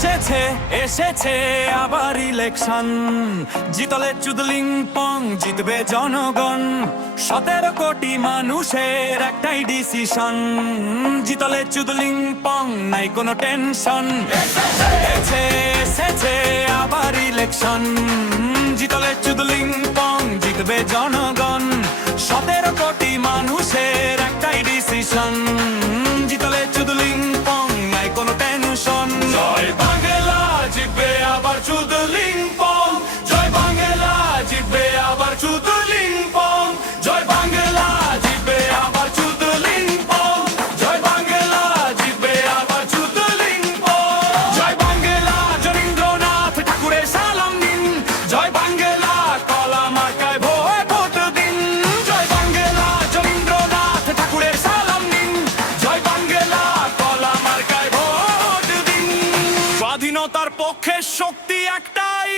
এসেছে এসেছে আবার ইলেকশন, জিতলে চুদলিং পং, জিতবে জনগণ। 17 কোটি মানুষের একটাই ডিসিশন, জিতলে চুদলিং পং, নাই কোনো টেনশন। এসেছে এসেছে আবার ইলেকশন, জিতলে চুদলিং পং, জিতবে জনগণ। 17 কোটি মানুষের একটাই ডিসিশন, জিতলে চুদলিং পং, নাই কোনো টেনশন। জয় বাংলা, জিতবে আবার চুদলিং পং, জয় বাংলা, জিতবে আবার চুদলিং পং, জয় বাংলা, জিতবে আবার চুদলিং পং, জয় বাংলা, জিতবে আবার চুদলিং পং। জয় বাংলা, রবীন্দ্রনাথ ঠাকুরের সালাম নিন, জয় বাংলা, কলা মার্কায় ভোট দিন। জয় বাংলা, রবীন্দ্রনাথ ঠাকুরের সালাম নিন, জয় বাংলা, কলা মার্কায় ভোট দিন। স্বাধীনতার পক্ষে শক্তি একটাই,